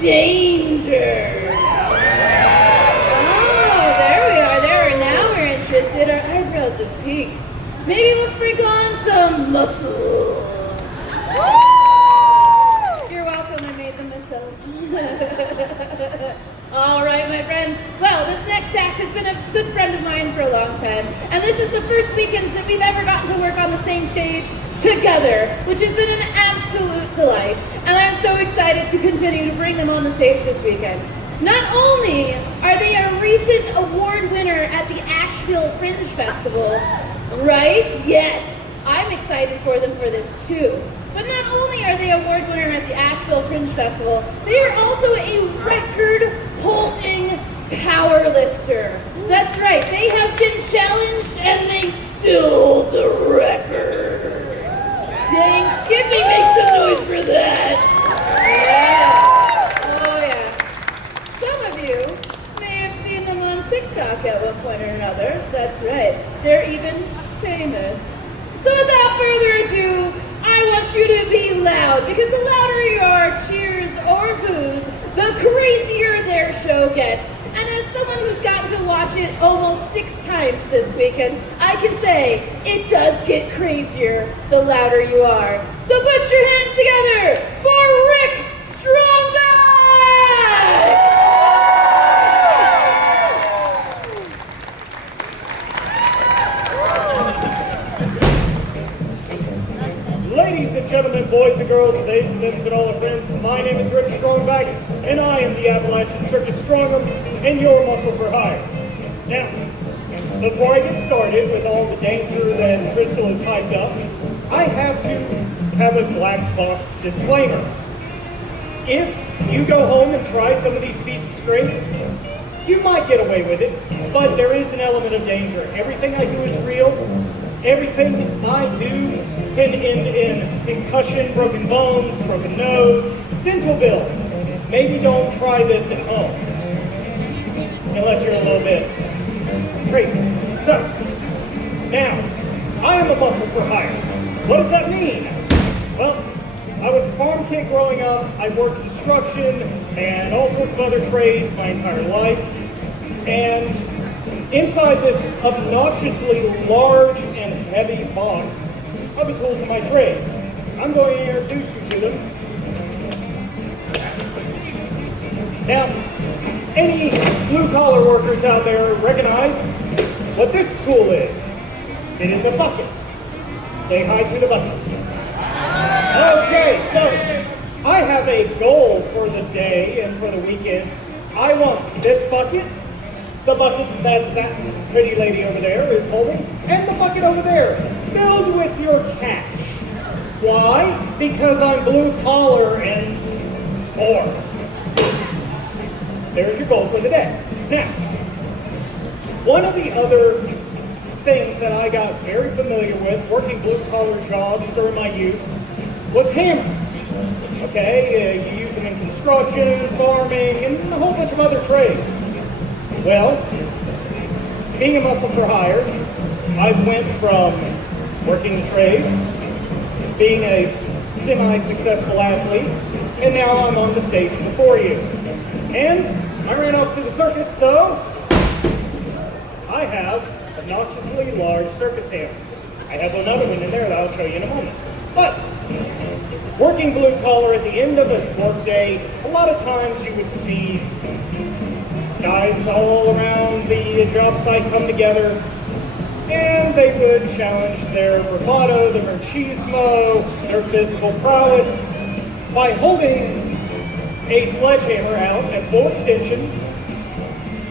danger. Oh, there we are. There. Now we're interested. Our eyebrows have peaked. Maybe we'll sprinkle on some muscles. You're welcome. I made them myself. All right, my friends. Well, this next act has been a good friend of mine for a long time, and this is the first weekend that we've ever gotten to work on the same stage together, which has been an absolute delight, and I'm so excited to continue to bring them on the stage this weekend. Not only are they a recent award winner at the Asheville Fringe Festival, right? Yes, I'm excited for them for this too. But not only are they award winner at the Asheville Fringe Festival, they are also a record-holding power lifter. That's right, they have been challenged and they still hold the record. Dang, Skippy, make some noise for that. Yeah. Oh yeah. Some of you may have seen them on TikTok at one point or another. That's right, they're even famous. So without further ado, I want you to be loud, because the louder your cheers or boos, the crazier their show gets. And as someone who's gotten to watch it almost 6 times this weekend, I can say it does get crazier the louder you are. So put your hands together for Rick StrongBack! Ladies and gentlemen, boys and girls, ladies and gentlemen, and all our friends, my name is Rick StrongBack, and I am the Appalachian Circus StrongMx, and your muscle for hire. Now, before I get started with all the danger that Crystal has hyped up, I have to have a black box disclaimer. If you go home and try some of these feats of strength, you might get away with it, but there is an element of danger. Everything I do is real. Everything I do can end in concussion, broken bones, broken nose, dental bills. Maybe don't try this at home, unless you're a little bit crazy. So, now, I am a muscle for hire. What does that mean? Well, I was a farm kid growing up. I worked construction and all sorts of other trades my entire life. And inside this obnoxiously large and heavy box are the tools of my trade. I'm going to introduce you to them. Now, any blue-collar workers out there recognize what this tool is. It is a bucket. Say hi to the bucket. Okay, so I have a goal for the day and for the weekend. I want this bucket, the bucket that pretty lady over there is holding, and the bucket over there, filled with your cash. Why? Because I'm blue collar and poor. There's your goal for the day. Now, one of the other things that I got very familiar with working blue collar jobs during my youth was hammers. Okay, you use them in construction, farming, and a whole bunch of other trades. Well, being a muscle for hire, I went from working the trades, being a semi-successful athlete, and now I'm on the stage before you. And I ran off to the circus, so I have obnoxiously large circus hammers. I have another one in there that I'll show you in a moment. But working blue collar at the end of a work day, a lot of times you would see guys all around the job site come together, and they would challenge their bravado, their machismo, their physical prowess by holding a sledgehammer out at full extension,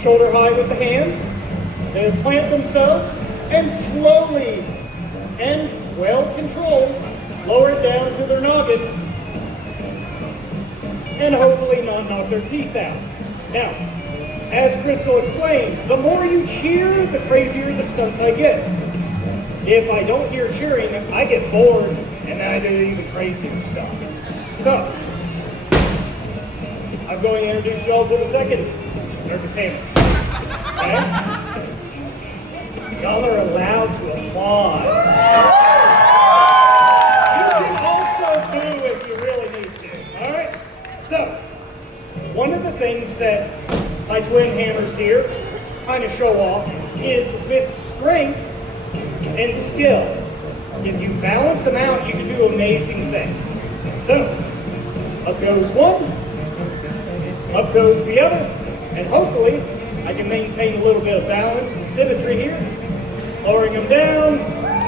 shoulder high with the hand. They would plant themselves and slowly and well controlled lower it down to their noggin and hopefully not knock their teeth out. Now, as Crystal explained, the more you cheer, the crazier the stunts I get. If I don't hear cheering, I get bored and then I do even crazier stuff. So, I'm going to introduce you all to the second circus hammer. Okay? Y'all are allowed to applaud. You can also boo if you really need to. Alright? So, things that my twin hammers here kind of show off is with strength and skill. If you balance them out, you can do amazing things. So, up goes one, up goes the other, and hopefully I can maintain a little bit of balance and symmetry here. Lowering them down. Back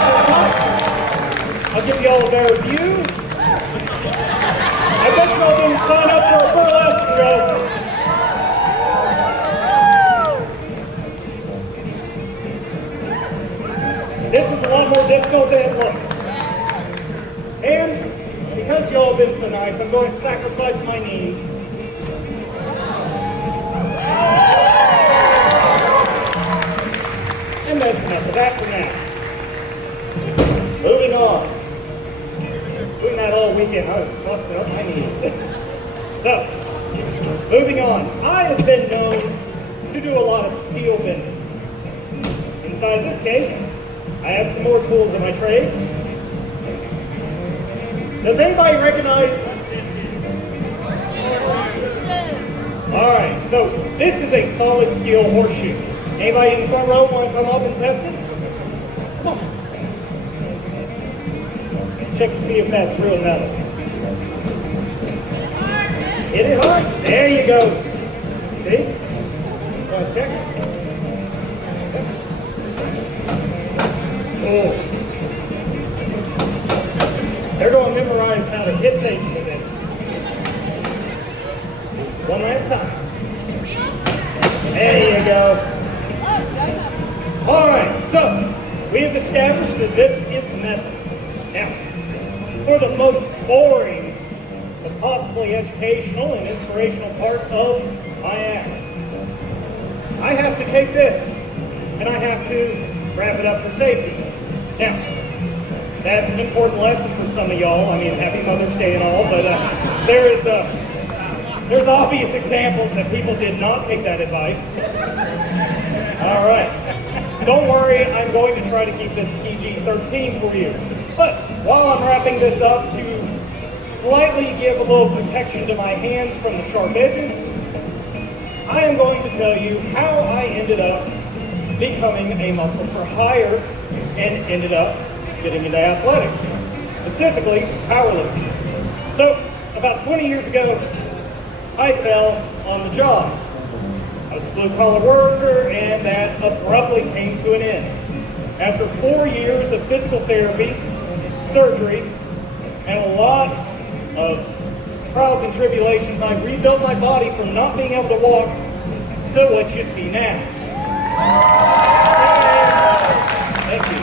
to the top. I'll give you all a better view. I bet you all didn't sign up for a burlesque show. This is a lot more difficult than it looks. And because you all have been so nice, I'm going to sacrifice my knees. And that's enough of that for now. Moving on. Doing that all weekend, I was busting up my knees. So, moving on. I have been known to do a lot of steel bending. Inside this case, I have some more tools in my trade. Does anybody recognize what this is? Alright, so this is a solid steel horseshoe. Anybody in the front row want to come up and test it? Come on. Check and see if that's real metal. Hit it hard. There you go. See? Want to check? Oh. They're going to memorize how to hit things with this. One last time. There you go. Alright, so we have established that this is metal. Now, for the most boring, but possibly educational and inspirational part of my act, I have to take this and I have to wrap it up for safety. Now, that's an important lesson for some of y'all. I mean, happy Mother's Day and all, but there's obvious examples that people did not take that advice. All right. Don't worry, I'm going to try to keep this PG-13 for you. But while I'm wrapping this up to slightly give a little protection to my hands from the sharp edges, I am going to tell you how I ended up becoming a muscle for hire and ended up getting into athletics, specifically powerlifting. So about 20 years ago, I fell on the job. I was a blue-collar worker, and that abruptly came to an end. After 4 years of physical therapy, surgery, and a lot of trials and tribulations, I rebuilt my body from not being able to walk to what you see now. Thank you.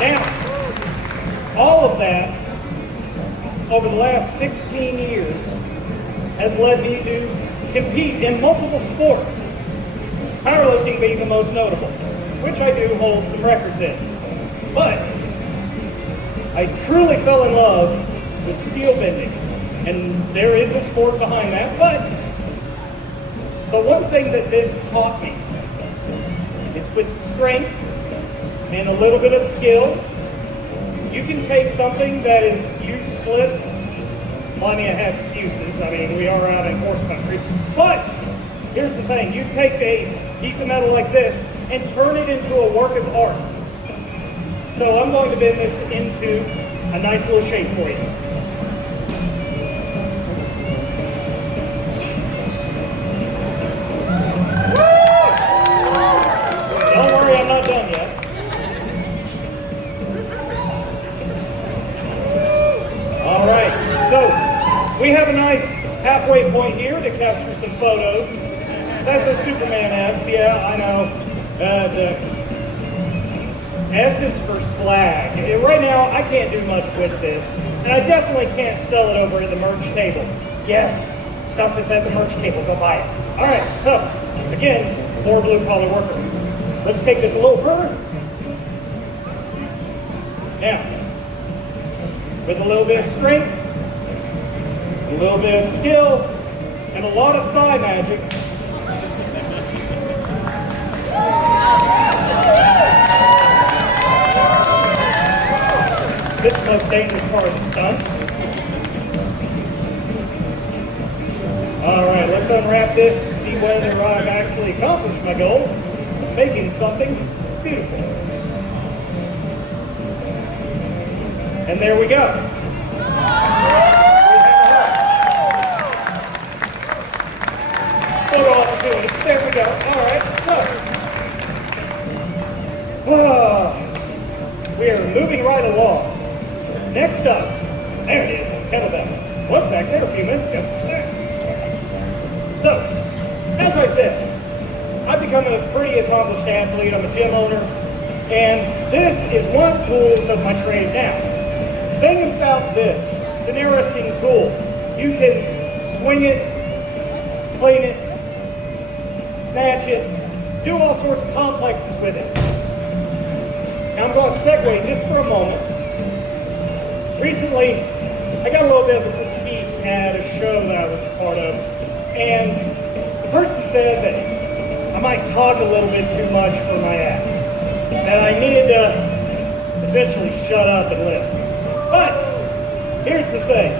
Now, all of that, over the last 16 years, has led me to compete in multiple sports. Powerlifting being the most notable, which I do hold some records in. But I truly fell in love with steel bending, and there is a sport behind that. But the one thing that this taught me is with strength and a little bit of skill, you can take something that is useless. Well, I mean, it has its uses. I mean, we are out in horse country. But here's the thing. You take a piece of metal like this and turn it into a work of art. So I'm going to bend this into a nice little shape for you. Don't worry, I'm not done yet. All right, so we have a nice halfway point here to capture some photos. That's a Superman S, yeah, I know. The S is for slag. Right now, I can't do much with this, and I definitely can't sell it over at the merch table. Yes, stuff is at the merch table, go buy it. All right, so, again, more blue-collar worker. Let's take this a little further. Now, with a little bit of strength, a little bit of skill, and a lot of thigh magic, this is the most dangerous part of the stunt. All right, let's unwrap this and see whether I've actually accomplished my goal of making something beautiful. And there we go. There we go. All right, so we are moving right along. Next up, there it is, kettlebell. Was back there a few minutes ago. So, as I said, I've become a pretty accomplished athlete. I'm a gym owner, and this is one of the tools of my trade now. The thing about this, it's an interesting tool. You can swing it, plane it, snatch it, do all sorts of complexes with it. Now I'm going to segue just for a moment. Recently, I got a little bit of a critique at a show that I was a part of, and the person said that I might talk a little bit too much for my act, that I needed to essentially shut up and lift. But here's the thing.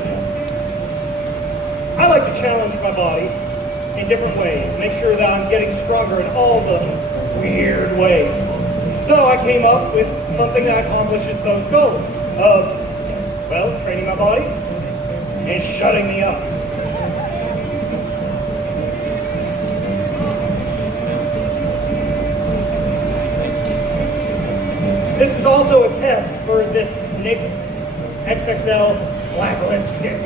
I like to challenge my body in different ways, make sure that I'm getting stronger in all the weird ways. So I came up with something that accomplishes those goals of, well, training my body and shutting me up. This is also a test for this NYX XXL black lipstick.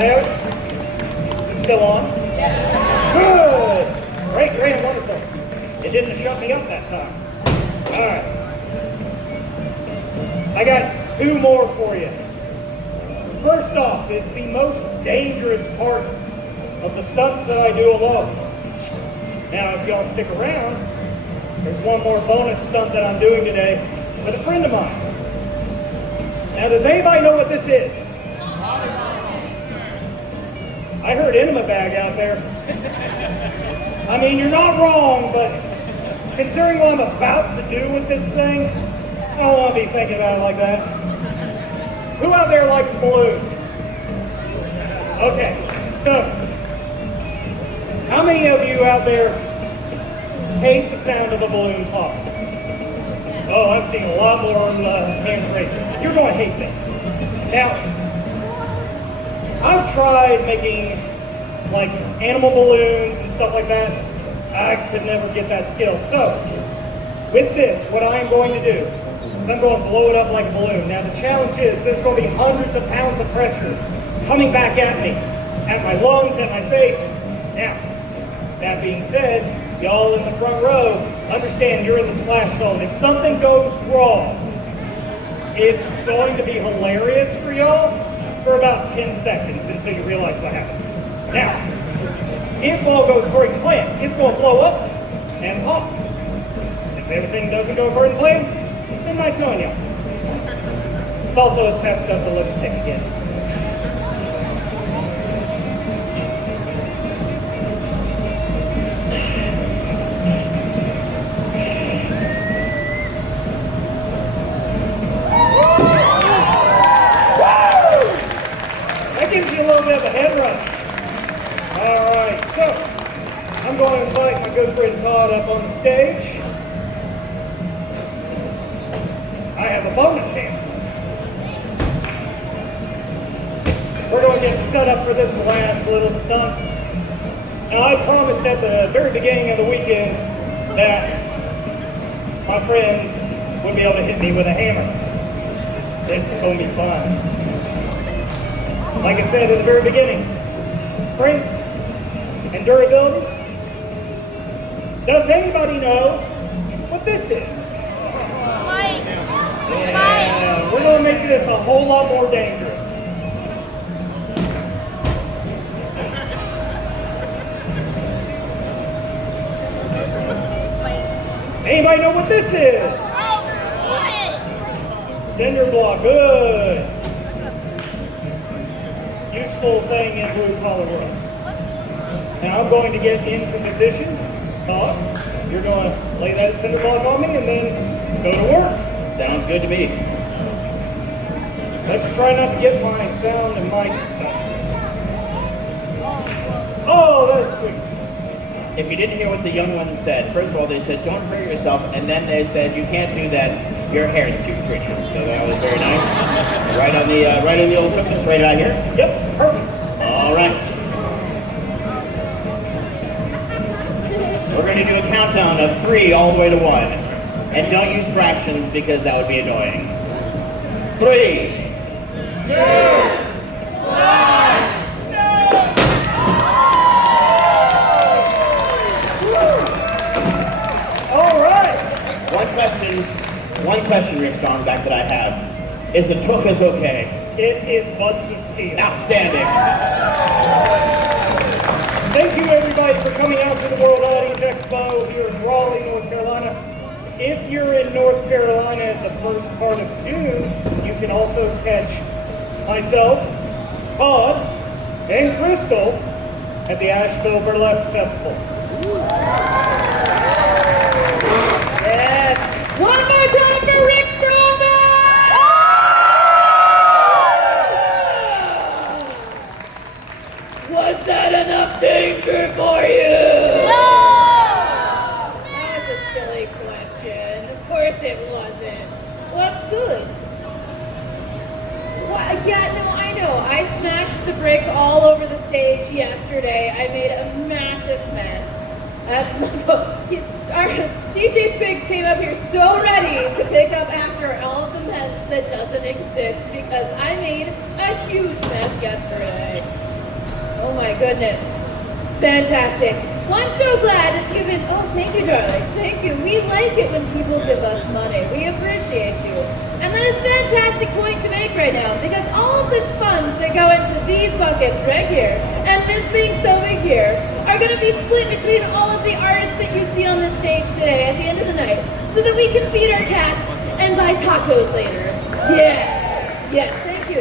There? Is it still on? Yeah. Good! Great, grand, wonderful. It didn't shut me up that time. Alright. I got two more for you. First off is the most dangerous part of the stunts that I do alone. Now, if y'all stick around, there's one more bonus stunt that I'm doing today with a friend of mine. Now, does anybody know what this is? I heard enema bag out there. I mean, you're not wrong, but considering what I'm about to do with this thing, I don't want to be thinking about it like that. Who out there likes balloons? Okay, so how many of you out there hate the sound of a balloon pop? Oh, I've seen a lot more hands raised. You're going to hate this. Now, I've tried making like animal balloons and stuff like that. I could never get that skill. So with this, what I'm going to do is I'm going to blow it up like a balloon. Now the challenge is there's going to be hundreds of pounds of pressure coming back at me, at my lungs, at my face. Now, that being said, y'all in the front row, understand you're in the splash zone. If something goes wrong, it's going to be hilarious for y'all for about 10 seconds until you realize what happened. Now, if all goes according to plan, it's going to blow up and pop. If everything doesn't go according to plan, then nice knowing you. It's also a test of the lipstick again. Gives you a little bit of a head rush. All right, so I'm going to invite my good friend Todd up on the stage. I have a bonus hand. We're going to get set up for this last little stunt. Now, I promised at the very beginning of the weekend that my friends would be able to hit me with a hammer. This is going to be fun. Like I said at the very beginning, strength and durability. Does anybody know what this is? Yeah, we're going to make this a whole lot more dangerous. Anybody know what this is? Cinder block, good. Useful thing in blue collar world. and I'm going to get into position. Todd, you're going to lay that cinder block on me and then go to work. Sounds good to me. Let's try not to get my sound and mic stuff. Oh, that's sweet. If you didn't hear what the young ones said, first of all, they said, don't hurt yourself, and then they said, you can't do that, your hair is too pretty. So that was very nice. Right on the old tookness, right out here. Yep, perfect. All right. We're going to do a countdown of 3 all the way to 1. And don't use fractions because that would be annoying. 3, 2, 1. One question, Rick StrongBack, that I have. Is the tuchus okay? It is butts of steel. Outstanding. Thank you, everybody, for coming out to the World Oddities Expo here in Raleigh, North Carolina. If you're in North Carolina at the first part of June, you can also catch myself, Todd, and Crystal at the Asheville Burlesque Festival. Yes. One more time for Rick StrongBack! Was that enough danger for you? No! That was a silly question. Of course it wasn't. What's good? Well, yeah, no, I know. I smashed the brick all over the stage yesterday. I made a massive mess. That's my fault. Our DJ Squigs came up here so ready to pick up after all of the mess that doesn't exist because I made a huge mess yesterday. Oh my goodness. Fantastic. Well, I'm so glad that you've been, oh, thank you, darling. Thank you. We like it when people give us money. We appreciate you. And that is a fantastic point to make right now because all of the funds that go into these buckets right here and this being so big here are going to be split between all of the artists that you see on the stage today at the end of the night so that we can feed our cats and buy tacos later. Yes. Yes.